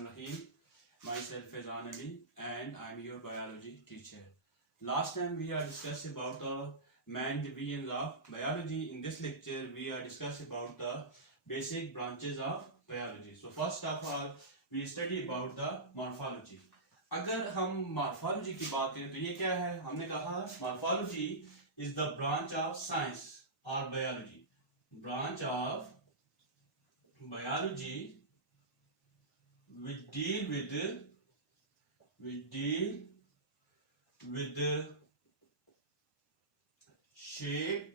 Bismillahirrahmanirrahim. Myself Faizan Ali and I'm your biology teacher. Last time we are discussing about the main divisions of biology. In this lecture we are discussing about the basic branches of biology. So first of all we study about the morphology. अगर हम morphology की बात करें तो ये क्या है? हमने कहा morphology is the branch of science or biology. Branch of biology which deal with the shape,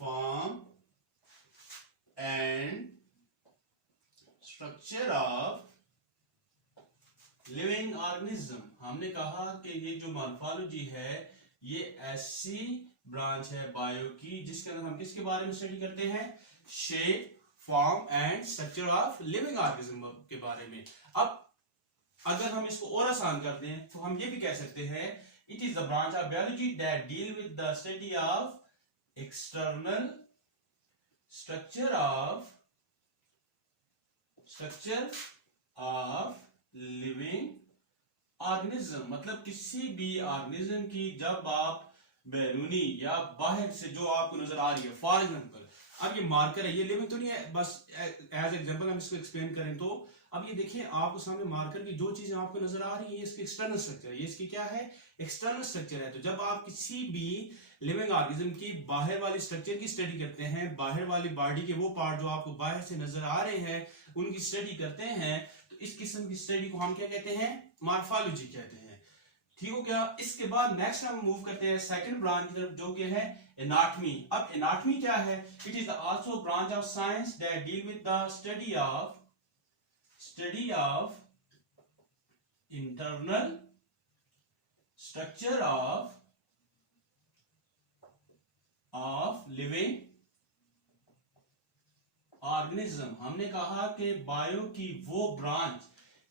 form and structure of living organism. हमने कहा कि ये जो मॉर्फोलॉजी है ये ऐसी ब्रांच है बायो की जिसके अंदर हम किसके बारे में स्टडी करते हैं? Shape, form and structure of living organism के बारे में. अब अगर हम इसको और आसान कर दें तो हम ये भी कह सकते हैं it is the branch of biology that deal with the study of external structure of living organism. मतलब किसी भी ऑर्गेनिज्म की जब आप बैरूनी या बाहर से जो आपको नजर आ रही है, फॉर एग्जांपल अब ये मार्कर है, ये लिविंग तो नहीं है, बस एज एग्जांपल हम इसको एक्सप्लेन करें तो अब ये देखिए आपको सामने मार्कर की जो चीजें आपको नजर आ रही है ये इसकी एक्सटर्नल स्ट्रक्चर है. ये इसकी क्या है? एक्सटर्नल स्ट्रक्चर है. तो जब आप किसी भी लिविंग ऑर्गेनिज्म की बाहर वाली स्ट्रक्चर की स्टडी करते हैं, बाहर वाली बॉडी के वो पार्ट जो आपको बाहर से नजर आ रहे हैं उनकी स्टडी करते हैं, तो इस किस्म की स्टडी को हम क्या कहते हैं? मॉर्फोलॉजी कहते हैं. ठीक हो गया. इसके बाद नेक्स्ट हम मूव करते हैं सेकंड ब्रांच की तरफ जो कि है एनाटॉमी. अब एनाटॉमी क्या है? It is also branch of science that deal with the study of internal structure of living organism. हमने कहा कि बायो की वो ब्रांच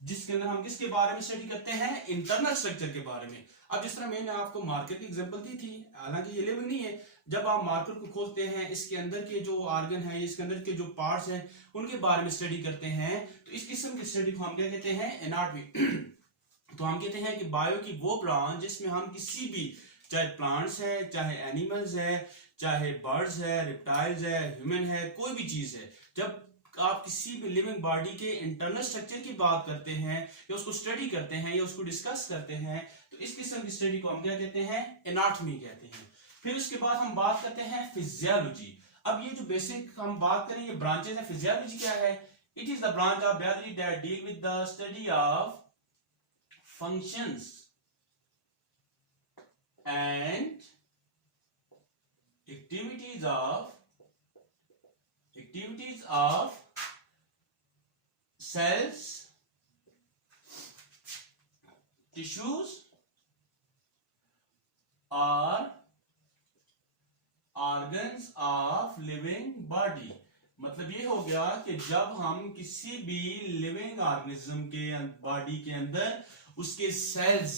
जिसके अंदर हम किसके बारे में स्टडी करते हैं? इंटरनल स्ट्रक्चर के बारे में. अब जिस तरह मैंने आपको मार्कर की एग्जांपल दी थी, हालांकि ये लिविंग नहीं है, जब आप मार्कर को खोलते हैं इसके अंदर के जो ऑर्गन है, इसके अंदर के जो पार्ट्स हैं उनके बारे में स्टडी करते हैं, तो इस किस्म की स्टडी को हम क्या कहते हैं? एनाटॉमी. तो हम कहते हैं कि बायो की वो ब्रांच जिसमें हम किसी भी, चाहे प्लांट्स है, चाहे एनिमल्स है, चाहे बर्ड्स है, रिप्टाइल्स है, ह्यूमन है, कोई भी चीज है, जब आप किसी भी लिविंग बॉडी के इंटरनल स्ट्रक्चर की बात करते हैं या उसको स्टडी करते हैं या उसको डिस्कस करते हैं, तो इस किस्म की स्टडी को हम क्या कहते हैं? एनाटॉमी कहते हैं. फिर उसके बाद हम बात करते हैं फिजियोलॉजी. अब ये जो बेसिक हम बात करें ये ब्रांचेस है. फिजियोलॉजी क्या है? It is the branch of biology that deal with the study of functions and activities of cells, tissues or organs of living body. मतलब ये हो गया कि जब हम किसी भी लिविंग ऑर्गेनिज्म के बॉडी के अंदर उसके सेल्स,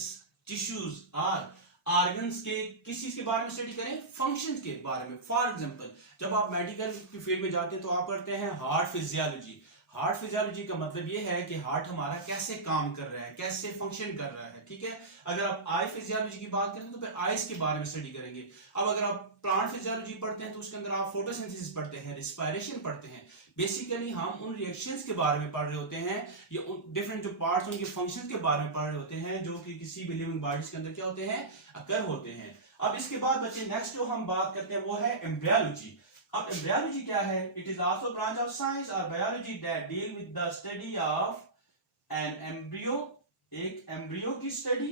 टिश्यूज और ऑर्गन्स के किस चीज के बारे में स्टडी करें? फंक्शंस के बारे में. फॉर एग्जांपल जब आप मेडिकल की फील्ड में जाते हैं तो आप पढ़ते हैं हार्ट फिजियोलॉजी. हार्ट फिजियोलॉजी का मतलब ये है कि हार्ट हमारा कैसे काम कर रहा है, कैसे फंक्शन कर रहा है. ठीक है. अगर आप आई फिजियोलॉजी की बात करें तो फिर आईज के बारे में स्टडी करेंगे. अब अगर आप प्लांट फिजियोलॉजी पढ़ते हैं तो उसके अंदर आप फोटोसिंथेसिस पढ़ते हैं, रिस्पायरेशन पढ़ते हैं. बेसिकली हम उन रिएक्शंस के बारे में पढ़ रहे होते हैं या उन डिफरेंट जो पार्ट्स उनके फंक्शंस के बारे में पढ़ रहे होते हैं जो कि किसी भी लिविंग बॉडीज के अंदर क्या होते हैं? अकर होते हैं. अब इसके बाद बच्चे नेक्स्ट जो हम बात करते हैं वो है एम्ब्रियोलॉजी. अब एम्ब्रियोलॉजी क्या है? It is also branch of science और biology that deal with the study of an embryo, एक एम्ब्रियो की study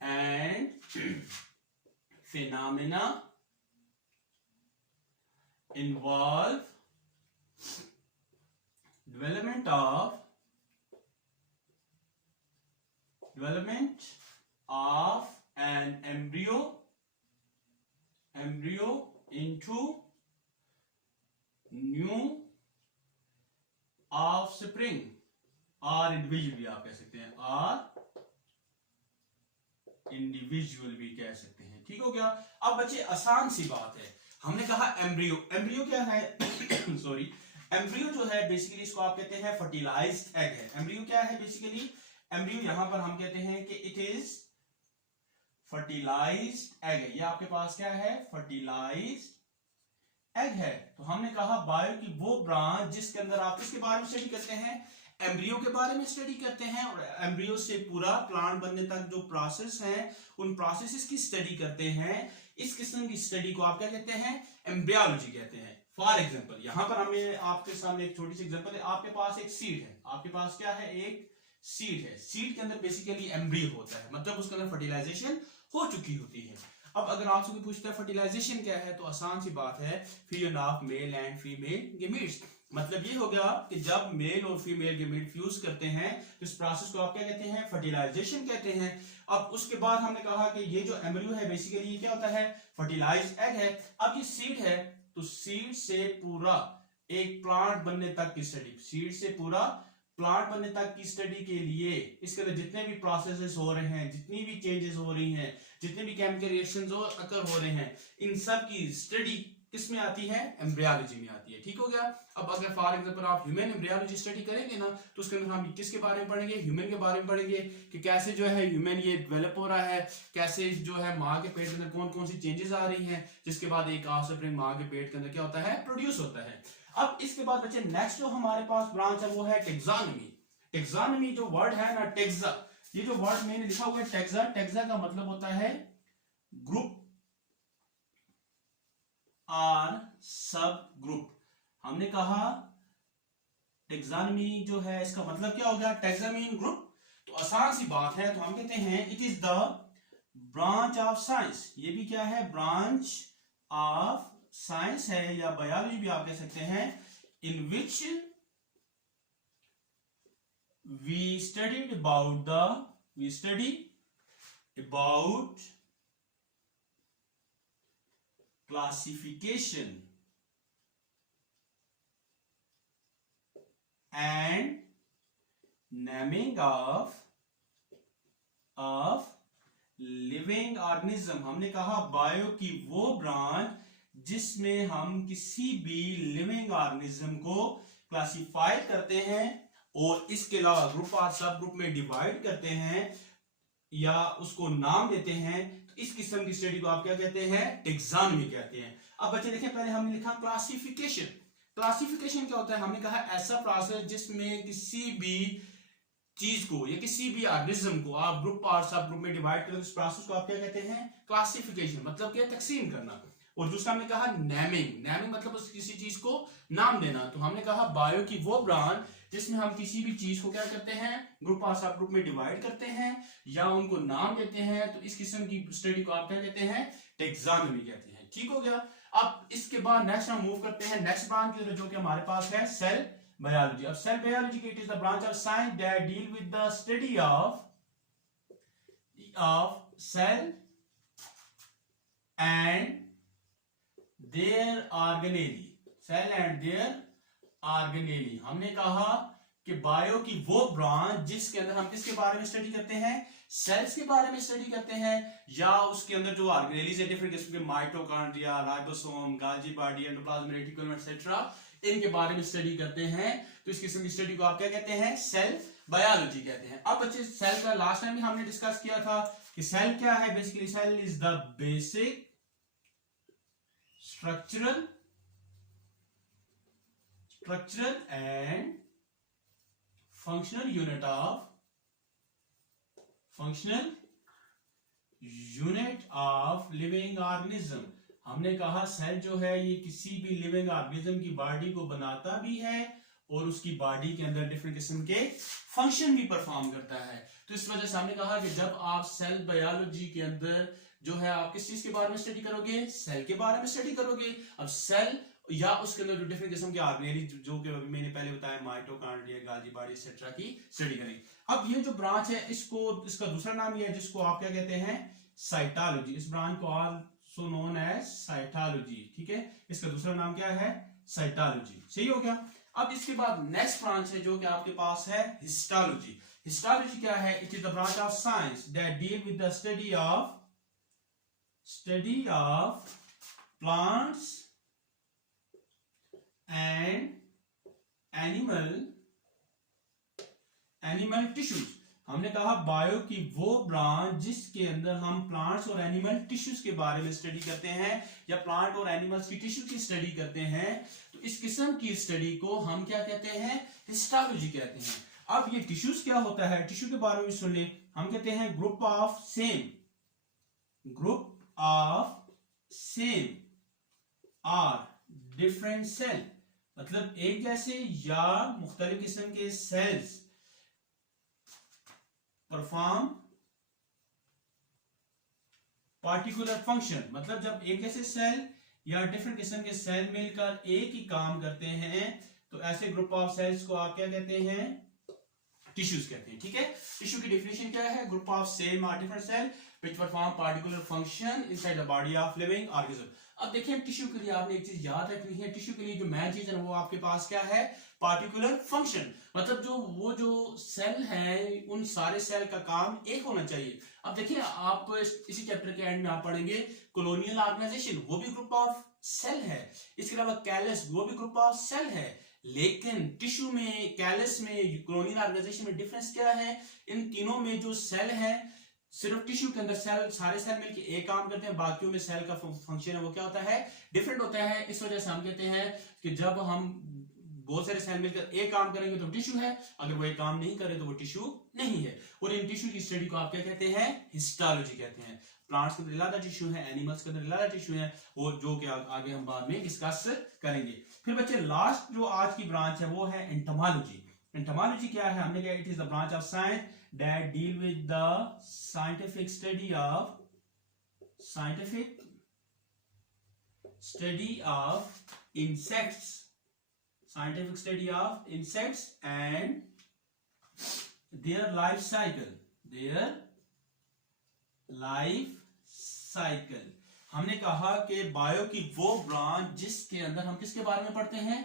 and phenomena involve development of an embryo into new offspring और इंडिविजुअल भी आप कह सकते हैं, और इंडिविजुअल भी कह सकते हैं. ठीक हो गया. अब बच्चे आसान सी बात है, हमने कहा एम्ब्रियो. एम्ब्रियो क्या है? सॉरी, एम्ब्रियो जो है बेसिकली इसको आप कहते हैं फर्टिलाइज्ड एग है। एम्ब्रियो क्या है बेसिकली? एम्ब्रियो यहां पर हम कहते हैं कि इट इज फर्टिलाइज्ड एग है। ये आपके पास क्या है? फर्टिलाइज्ड एग है। तो हमने कहा बायो की वो ब्रांच जिसके अंदर आप किसके बारे में स्टडी करते हैं? एम्ब्रियो के बारे में स्टडी करते हैं, और एम्ब्रियो से पूरा प्लांट बनने तक जो प्रोसेस है उन प्रोसेसेस की स्टडी करते हैं। इस किस्म की स्टडी को आप क्या कहते हैं? एम्ब्रियोलॉजी कहते हैं। फॉर एग्जांपल यहां पर हमें आपके सामने एक छोटी सी एग्जांपल है। आपके पास एक सीड है, आपके पास क्या है? एक सीड है। सीड के अंदर बेसिकली एम्ब्रियो होता है, मतलब उसके अंदर फर्टिलाइजेशन हो चुकी होती है। अब अगर आपसे कोई पूछता है फर्टिलाइजेशन क्या है, तो आसान सी बात है, fusion of male and female gametes. मतलब ये हो गया कि जब मेल और फीमेल गेमीट फ्यूज करते हैं तो इस प्रोसेस को आप क्या कहते हैं? फर्टिलाइजेशन कहते हैं। अब उसके बाद हमने कहा कि ये जो एम्ब्रियो है बेसिकली ये क्या होता है? फर्टिलाइज्ड एग है। अब ये सीड है, तो सीड से पूरा एक प्लांट बनने तक की स्टडी, सीड से पूरा प्लांट बनने तक की स्टडी के लिए इसके अंदर जितने भी प्रोसेसेस हो रहे हैं, जितनी भी चेंजेस हो रही हैं, जितने भी केमिकल रिएक्शंस अकर हो रहे हैं, इन सब की स्टडी किस में आती है? एम्ब्रियोलॉजी में आती है। ठीक हो गया। अब अगर फॉर एग्जांपल आप ह्यूमन एम्ब्रियोलॉजी स्टडी करेंगे ना, तो उसके अंदर हम किसके बारे में पढ़ेंगे? ह्यूमन के बारे में पढ़ेंगे कि कैसे जो है ह्यूमन ये डेवलप हो रहा है, कैसे जो है माँ के पेट के अंदर कौन कौन सी चेंजेस आ रही हैं, जिसके बाद एक ऑफस्प्रिंग माँ के पेट के अंदर क्या होता है? प्रोड्यूस होता है। अब इसके बाद बच्चे नेक्स्ट जो हमारे पास ब्रांच है वो है टेक्सोनॉमी। टेक्सोनॉमी जो वर्ड है ना, टेक्सा, ये जो वर्ड मैंने लिखा हुआ है टेक्सा, टेक्सा का मतलब होता है ग्रुप और सब ग्रुप। हमने कहा टेक्सोनॉमी जो है इसका मतलब क्या हो गया? Taxa mean group. तो आसान सी बात है, तो हम कहते हैं it is the branch of science. ये भी क्या है? ब्रांच ऑफ साइंस है, या बायोलॉजी भी आप कह सकते हैं, इन विच we study about classification and naming of living organism. हमने कहा बायो की वो ब्रांच जिसमें हम किसी भी लिविंग ऑर्गेनिज्म को क्लासिफाई करते हैं और इसके अलावा ग्रुप और सब ग्रुप में डिवाइड करते हैं या उसको नाम देते हैं। तो इस किस्म की स्टडी को आप क्या कहते हैं? टेक्सोनॉमी कहते हैं। अब बच्चे देखें, पहले हमने लिखा क्लासिफिकेशन। क्लासिफिकेशन क्या होता है? हमने कहा ऐसा प्रोसेस जिसमें किसी भी चीज को या किसी भी ऑर्गेनिज्म को आप ग्रुप और सब ग्रुप में डिवाइड करें, इस प्रोसेस को आप क्या कहते हैं? क्लासिफिकेशन। मतलब क्या? तकसीम करना। और दूसरा हमने कहा नेमिंग। नेमिंग मतलब उस किसी चीज को नाम देना। तो हमने कहा बायो की वो ब्रांच जिसमें हम किसी भी चीज को क्या करते हैं? ग्रुप और सब ग्रुप में डिवाइड करते हैं या उनको नाम देते हैं। तो इस किस्म की स्टडी को आप क्या कहते हैं? टेक्सोनॉमी कहते हैं। ठीक हो गया। अब इसके बाद नेक्स्ट हम मूव करते हैं नेक्स्ट ब्रांच की तरफ, जो कि हमारे पास है सेल बायोलॉजी। अब cell biology it is the branch of science that deal with the study of cell and their organelle. Cell and their organelle. हमने कहा कि बायो की वो ब्रांच जिसके अंदर हम किसके बारे में स्टडी करते हैं? सेल्स के बारे में स्टडी करते हैं, या उसके अंदर जो ऑर्गेनेलीज है डिफरेंट किस्म के, mitochondria, ribosome, Golgi body, endoplasmic reticulum etcetera, इनके बारे में स्टडी करते हैं। तो इस किस्म की स्टडी को आप क्या कहते हैं? सेल बायोलॉजी कहते हैं। अब बच्चे सेल का लास्ट टाइम भी हमने डिस्कस किया था कि सेल क्या है। Basically cell is the basic structural and functional unit of living organism। हमने कहा सेल जो है ये किसी भी लिविंग ऑर्गेनिज्म की बॉडी को बनाता भी है और उसकी बॉडी के अंदर डिफरेंट किस्म के फंक्शन भी परफॉर्म करता है। तो इस वजह से हमने कहा कि जब आप सेल बायोलॉजी के अंदर जो है आप किस चीज के बारे में स्टडी करोगे? सेल के बारे में स्टडी करोगे। अब सेल या उसके अंदर जो डिफरेंट किस्म के ऑर्गेनेली जो कि अभी मैंने पहले बताया, माइटोकॉन्ड्रिया, गोल्गी बॉडी एटसेट्रा की स्टडी करेंगे। अब ये जो ब्रांच है इसका दूसरा नाम ये है जिसको आप क्या कहते हैं? साइटोलॉजी। इस ब्रांच को आल्सो नोन एज साइटोलॉजी। ठीक है, इसका दूसरा नाम क्या है? साइटोलॉजी। सही हो गया। अब इसके बाद नेक्स्ट ब्रांच है जो कि आपके पास है हिस्टोलॉजी। हिस्टोलॉजी क्या है? It is the branch of science that deal with the study of plants and animal tissues. हमने कहा बायो की वो ब्रांच जिसके अंदर हम प्लांट्स और एनिमल टिश्यूज के बारे में स्टडी करते हैं या प्लांट और एनिमल्स की टिश्यू की स्टडी करते हैं, तो इस किस्म की स्टडी को हम क्या कहते हैं? हिस्टोलॉजी कहते हैं। अब ये टिश्यूज क्या होता है, टिश्यू के बारे में सुन ले। हम कहते हैं group of same or different cell, मतलब एक जैसे या मुख्तलिफ किस्म के सेल्स परफॉर्म पार्टिकुलर फंक्शन, मतलब जब एक जैसे सेल या डिफरेंट किस्म के सेल मिलकर एक ही काम करते हैं तो ऐसे ग्रुप ऑफ सेल्स को आप क्या कहते हैं? टिश्यूज कहते हैं। ठीक है, टिश्यू की डेफिनेशन क्या है? ग्रुप ऑफ सेम और different cell which perform particular function inside the body of living organism. अब देखिए टिश्यू के लिए आपने एक चीज याद रखनी है, टिश्यू के लिए जो मेन चीज है वो आपके पास क्या है? पार्टिकुलर फंक्शन, मतलब जो सेल है उन सारे सेल का काम एक होना चाहिए। अब देखिए आप इसी चैप्टर के एंड में आप पढ़ेंगे कॉलोनियल ऑर्गेनाइजेशन, वो भी ग्रुप ऑफ सेल है। इसके अलावा कैलस, वो भी ग्रुप ऑफ सेल है। लेकिन टिश्यू में, कैलस में, कॉलोनियल ऑर्गेनाइजेशन में डिफरेंस क्या है? इन तीनों में जो सेल है, सिर्फ टिश्यू के अंदर सेल, सारे सेल मिलकर एक काम करते हैं, बाकियों में सेल का फंक्शन है वो क्या होता है? डिफरेंट होता है। इस वजह से हम कहते हैं कि जब हम बहुत सारे सेल मिलकर एक काम करेंगे तो टिश्यू है, अगर वो एक काम नहीं करे तो वो टिश्यू नहीं है। और इन टिश्यू की स्टडी को आप क्या कहते हैं? हिस्टोलॉजी कहते हैं। प्लांट्स के अंदर अलग टिश्यू है, एनिमल्स के अंदर अलग टिश्यू है, वो जो कि आगे हम बाद में डिस्कस करेंगे। फिर बच्चे लास्ट जो आज की ब्रांच है वो है एंटोमोलॉजी। एंटोमोलॉजी क्या है? हमने कहा it is the branch of science that deal with the scientific study of insects, scientific study of insects and their life cycle। हमने कहा कि बायो की वो ब्रांच जिसके अंदर हम किसके बारे में पढ़ते हैं?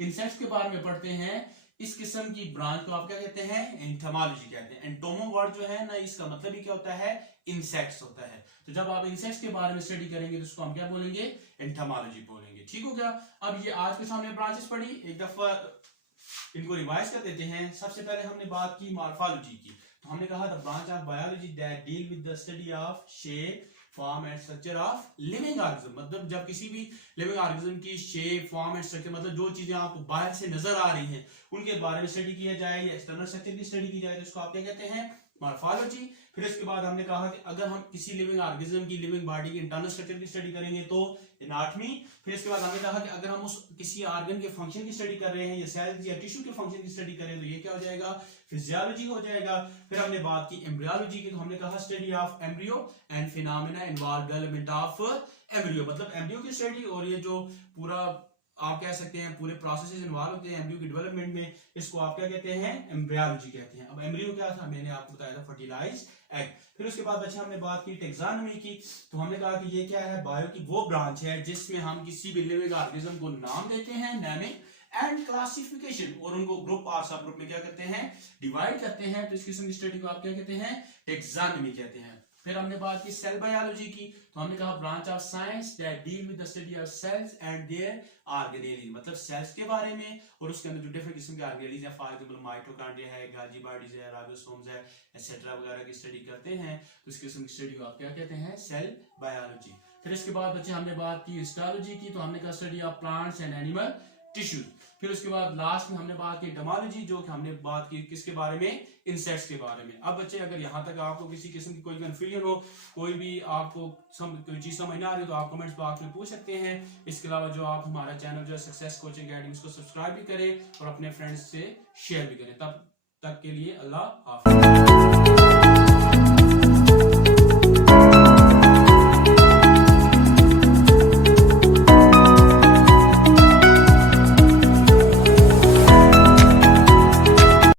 इंसेक्ट्स के बारे में पढ़ते हैं। इस किस्म की ब्रांच को आप क्या कहते हैं? एंटोमोलॉजी कहते हैं। एंटोमो वर्ड जो है ना, इसका मतलब ही क्या होता है? इंसेक्ट्स होता है। तो जब आप इंसेक्ट्स के बारे में स्टडी करेंगे तो उसको हम क्या बोलेंगे? एंटोमोलॉजी बोलेंगे। ठीक हो गया? अब ये आज के सामने ब्रांचेस पढ़ी, एक दफा इनको रिवाइज कर देते हैं। सबसे पहले हमने बात की मॉर्फोलॉजी की, तो हमने कहा the branch of biology that deal with the study of shape, form and structure of living organism. मतलब जब किसी भी लिविंग ऑर्गेनिज्म की शेप, फॉर्म एंड स्ट्रक्चर, मतलब जो चीजें आपको बाहर से नजर आ रही हैं उनके बारे में स्टडी किया जाए या एक्सटर्नल स्ट्रक्चर की स्टडी की जाए तो उसको आप क्या कहते हैं? मॉर्फोलॉजी। फिर इसके बाद हमने कहा कि अगर हम किसी लिविंग ऑर्गेनिज्म की, लिविंग बॉडी की इंटरनल स्ट्रक्चर की स्टडी करेंगे तो एनाटॉमी। फिर इसके बाद हमने कहा कि अगर हम उस किसी ऑर्गन के फंक्शन की स्टडी कर रहे हैं या सेल या टिश्यू के फंक्शन की स्टडी करें तो ये क्या हो जाएगा? फिजियोलॉजी हो जाएगा। फिर हमने बात की एम्ब्रियोलॉजी की, तो हमने कहा study of embryo and phenomena involve development of embryo, मतलब एम्ब्रियो की स्टडी और ये जो पूरा आप कह सकते हैं पूरे प्रोसेसेस इन्वॉल्व होते हैं एम्ब्रियो की डेवलपमेंट में, इसको आप क्या कहते हैं? एम्ब्रियोलॉजी कहते हैं। अब एम्ब्रियो क्या था? मैंने आपको बताया था फर्टिलाइज एग। फिर उसके बाद बच्चा हमने बात की टैक्सोनॉमी की, तो हमने कहा कि ये क्या है? बायो की वो ब्रांच है जिसमें हम किसी भी लिविंग ऑर्गेनिज्म को नाम देते हैं, नेमिंग एंड क्लासिफिकेशन, और उनको ग्रुप और सब ग्रुप में क्या करते हैं? डिवाइड करते हैं। तो इस किस्म की स्टडी को आप क्या कहते हैं? टैक्सोनॉमी कहते हैं। फिर हमने बात की सेल बायोलॉजी की, तो हमने कहा branch of science that deal with the study of cells and their organelle, मतलब सेल्स के बारे में और उसके अंदर जो डिफरेंट किस्म के ऑर्गेनेलीज हैं, फॉर एग्जांपल माइटोकॉन्ड्रिया है, गोल्गी बॉडीज है, राइबोसोम्स है, एटसेट्रा वगैरह की स्टडी करते हैं। तो इस किस्म की स्टडी को आप क्या कहते हैं? Cell biology. फिर इसके बाद बच्चे हमने बात की हिस्टोलॉजी की, तो हमने कहा study of plants and animal tissues. फिर उसके बाद लास्ट में हमने बात की एंटोमोलॉजी, जो कि हमने बात की किसके बारे में? इंसेक्ट्स के बारे में। अब बच्चे अगर यहाँ तक आपको किसी किस्म की कोई कंफ्यूजन हो, कोई भी आपको कोई चीज समझ ना आ रही हो तो आप कमेंट्स बॉक्स में पूछ सकते हैं। इसके अलावा जो आप हमारा चैनल जो है सक्सेस कोचिंग अकेडमी, उसको सब्सक्राइब भी करें और अपने फ्रेंड्स से शेयर भी करें। तब तक के लिए अल्लाह हाफिज़।